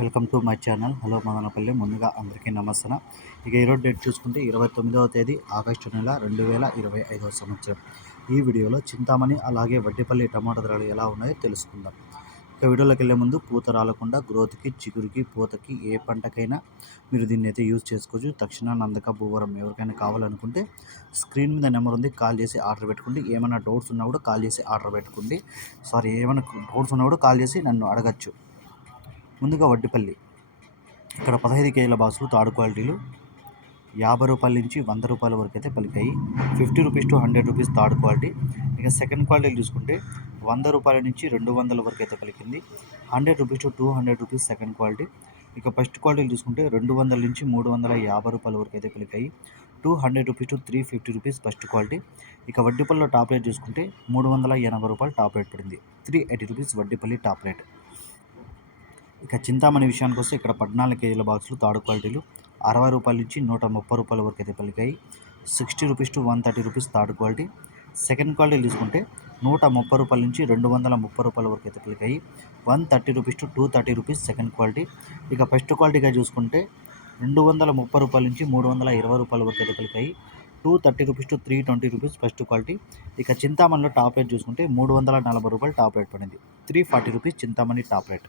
Welcome to my channel. Hello Madanapalle. ముందుగా అందరికీ నమస్తే ఇక ఈరోజు డేట్ చూసుకుంటే ఇరవై తొమ్మిదవ తేదీ ఆగస్టు నెల రెండు వేల ఇరవై ఐదవ సంవత్సరం. ఈ వీడియోలో చింతామణి అలాగే వడ్డిపల్లి టమాటా ధరలు ఎలా ఉన్నాయో తెలుసుకుందాం. ఇక వీడియోలోకి వెళ్ళే ముందు పూత రాలకుండా గ్రోత్కి చిగురికి పూతకి ఏ పంటకైనా మీరు దీన్ని అయితే యూజ్ చేసుకోవచ్చు. తక్షణ నందక భూవరం ఎవరికైనా కావాలనుకుంటే స్క్రీన్ మీద నెంబర్ ఉంది కాల్ చేసి ఆర్డర్ పెట్టుకోండి. ఏమైనా డౌట్స్ ఉన్నా కూడా కాల్ చేసి ఆర్డర్ పెట్టుకోండి. సారీ ఏమైనా డౌట్స్ ఉన్నా కూడా కాల్ చేసి నన్ను అడగచ్చు. ముందుగా వడ్డిపల్లి. ఇక్కడ పదహైదు కేజీల బాక్సులు తాడు క్వాలిటీలు. యాభై రూపాయల నుంచి వంద రూపాయల వరకు అయితే పలికాయి. Fifty rupees to hundred rupees third quality. ఇక సెకండ్ క్వాలిటీ చూసుకుంటే వంద రూపాయల నుంచి రెండు వందల వరకు అయితే పలికింది. Hundred rupees to two hundred rupees second quality. ఇక ఫస్ట్ క్వాలిటీ చూసుకుంటే రెండు వందల నుంచి మూడు వందల యాభై రూపాయల వరకు అయితే పలికాయి. Two hundred rupees to three fifty rupees first quality. ఇక వడ్డీపల్లిలో టాప్ రేట్ చూసుకుంటే మూడు వందల ఎనభై రూపాయలు టాప్ రేట్ పడింది. Three eighty rupees Vaddipalli top rate. ఇక చింతామణి విషయానికి వస్తే ఇక్కడ పద్నాలుగు కేజీల బాక్సులు తాడు క్వాలిటీలు. అరవై రూపాయల నుంచి నూట ముప్పై రూపాయల వరకు అయితే పలికాయి. Sixty rupees to one thirty rupees third quality. Second quality తీసుకుంటే నూట ముప్పై రూపాయల నుంచి రెండు వందల ముప్పై రూపాయల వరకు అయితే పలికాయి. One thirty rupees to two thirty rupees second quality. ఇక ఫస్ట్ క్వాలిటీగా చూసుకుంటే రెండు వందల ముప్పై రూపాయల నుంచి మూడు వందల ఇరవై రూపాయల వరకు అయితే పలికాయి. Two thirty rupees to three twenty rupees first quality. ఇక చింతామణిలో టాప్ రేట్ చూసుకుంటే మూడు వందల నలభై రూపాయలు టాప్ రేట్ పడింది. Three forty rupees Chintamani top rate.